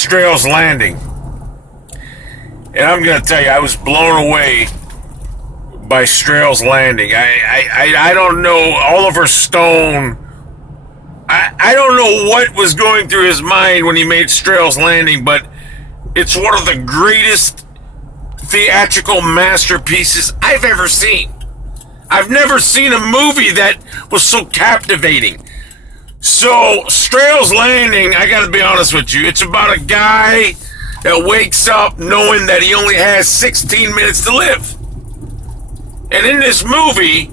STRAILS Landing. And I'm going to tell you, I was blown away by STRAILS Landing. I don't know, Oliver Stone, I don't know what was going through his mind when he made STRAILS Landing, but it's one of the greatest theatrical masterpieces I've ever seen. I've never seen a movie that was so captivating. So, STRAILS Landing, I gotta be honest with you, it's about a guy that wakes up knowing that he only has 16 minutes to live. And in this movie,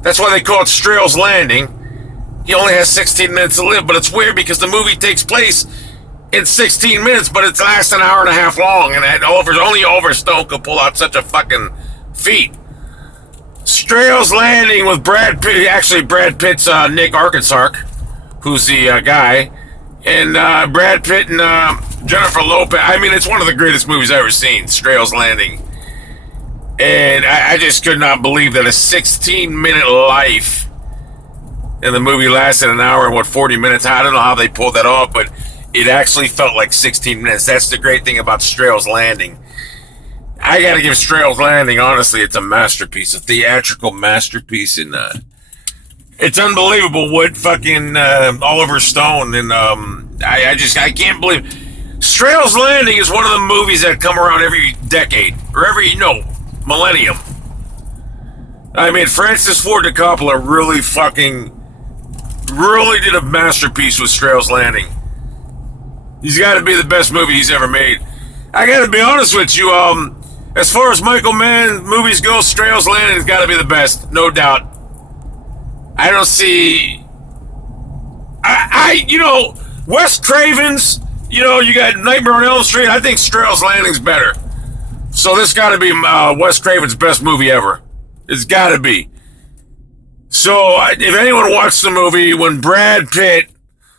that's why they call it STRAILS Landing, he only has 16 minutes to live, but it's weird because the movie takes place in 16 minutes, but it lasts an hour and a half long, and only Oliver Stone could pull out such a fucking feat. STRAILS Landing with Brad Pitt, actually Brad Pitt's Nick Arkansas, who's the guy, and Brad Pitt and Jennifer Lopez. I mean, it's one of the greatest movies I've ever seen, STRAILS Landing. And I just could not believe that a 16-minute life, and the movie lasted an hour and 40 minutes. I don't know how they pulled that off, but it actually felt like 16 minutes. That's the great thing about STRAILS Landing. I gotta give STRAILS Landing, honestly, it's a masterpiece, a theatrical masterpiece, and it's unbelievable what fucking Oliver Stone and I can't believe STRAILS Landing is one of the movies that come around every decade or every millennium. I mean, Francis Ford Coppola really did a masterpiece with STRAILS Landing. He's got to be the best movie he's ever made. I got to be honest with you. As far as Michael Mann movies go, STRAILS Landing has got to be the best, no doubt. I don't see. Wes Craven's. You got Nightmare on Elm Street. I think STRAILS Landing's better. So this got to be Wes Craven's best movie ever. It's got to be. So if anyone watched the movie, when Brad Pitt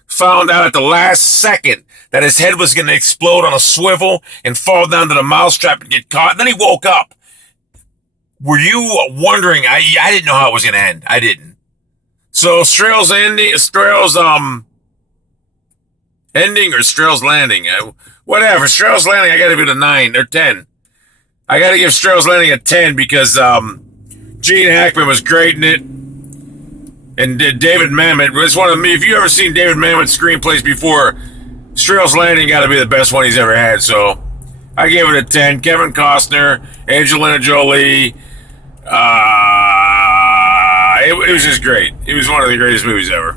found out at the last second that his head was going to explode on a swivel and fall down to the mousetrap and get caught, and then he woke up. Were you wondering? I didn't know how it was going to end. I didn't. So STRAILS ending or STRAILS Landing, whatever. STRAILS Landing, I got to give it a 9 or 10. I got to give STRAILS Landing a 10 because Gene Hackman was great in it, and David Mamet was one of me. If you ever seen David Mamet's screenplays before, STRAILS Landing got to be the best one he's ever had. So I gave it a 10. Kevin Costner, Angelina Jolie. It was just great. It was one of the greatest movies ever.